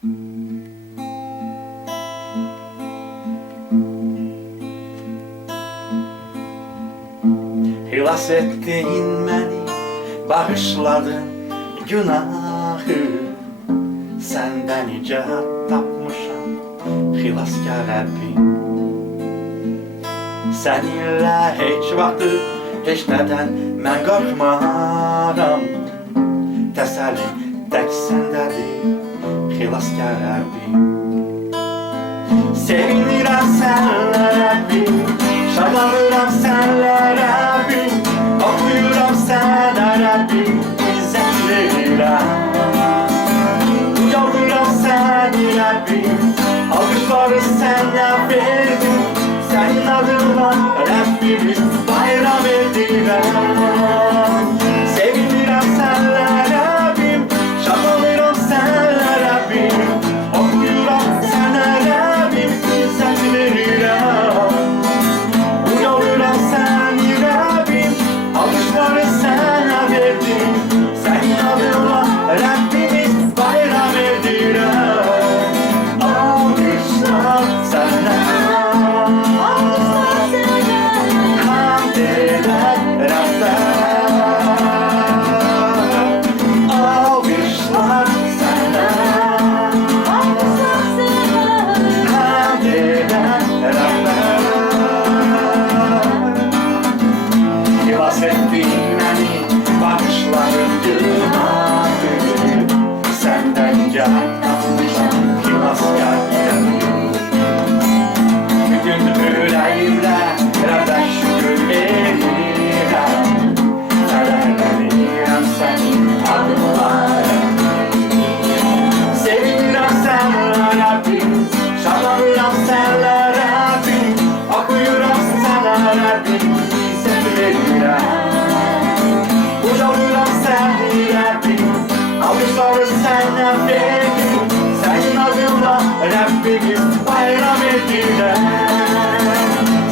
Xilas ettin məni, bağışladın günahı. Səndən nicat tapmışam, xilaskar Rəbbim. Səninlə heç vaxtı, heç nədən mən qorxmaram. Təsəllim tək səndədir, xilaskar Rəbbim. Sevinirəm sənlə Rəbbim, şadlanıram sənlə Rəbbim. Oxuyuram sənə Rəbbim, izzət verirəm. Ucaldıram səni Rəbbim, alqışları sənə verdim. Sənin adınla Rəbbimiz bayram edirəm. Sevinirəm sənlə Rəbbim, şadlanıram sənlə Rəbbim. Oxuyuram sənə Rəbbim, izzət verirəm. Ucaldıram səni Rəbbim, alqışları sənə verdim. Sənin adınla Rəbbimiz bayram edirəm. Alqışlar sənə, hamd edək Rəbbə. Alqışlar sənə, hamd edək Rəbbə. Xilas etdin məni, bağışlarım günahı. Səndən can tapmışam, xilaskar Rəbbim. Bütün ürəyimlə Rəbbə şükür edirəm. Fərəhlənirəm sənin adınla Rəbbim. Sevinirəm sənlə Rəbbim, şadlanıram sənlə Rəbbim. Oxuyuram sənə Rəbbim, izzət verirəm. Ucaldıram səni Rəbbim, alqışları sənə verdim. Sənin adınla Rəbbimiz bayram edirəm.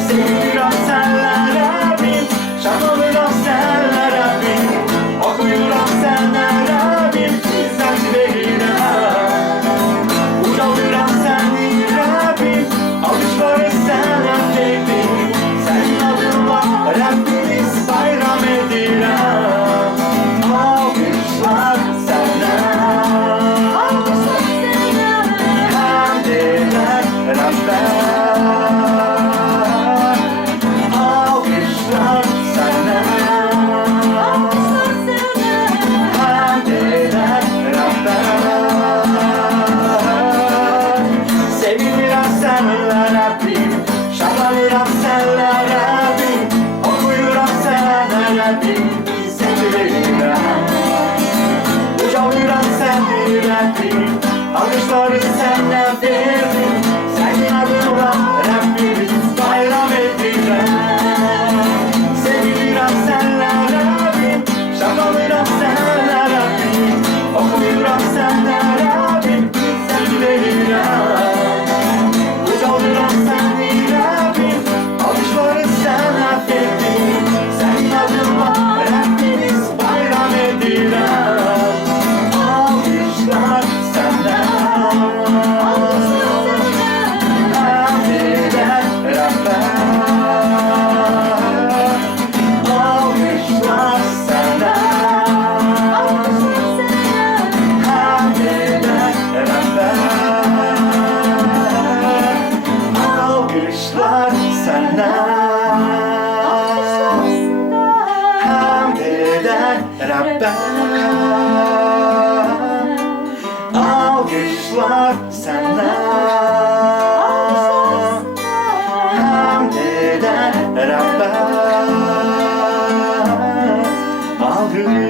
Sevinirəm sənlə Rəbbim, şadlanıram sənlə Rəbbim. Oxuyuram sənə Rəbbim, izzət verirəm. Ucaldıram səni Rəbbim, alqışları sənə verdim. Sənin adınla Rəbbimiz bayram edirəm. Alqışlar sənə, hamd edək Rəbbə. Alqışlar sənə, hamd edək Rəbbə. Sevinirəm sənlə Rəbbim, şadlanıram sənlə Rəbbim. Oxuyuram sənə Rəbbim, izzət verirəm. Ucaldıram səni Rəbbim, alqışları sənə verdim. Sənin adınla Rəbbimiz bayram edirəm. Sevinirəm sənlə Rəbbim, şadlanıram sənlə Rəbbim. Oxuyuram sənə Rəbbim, izzət verirəm. Ucaldıram səni Rəbbim, alqışları sənə verdim. Sənin adınla Rəbbimiz bayram edirəm. Alqışlar sənə, hamd edək Rəbbə. Alqışlar sənə, hamd edək Rəbbə. Alqışlar sənə, hamd edək Rəbbə. Alqışlar sənə, hamd edək Rəbbə. Alqışlar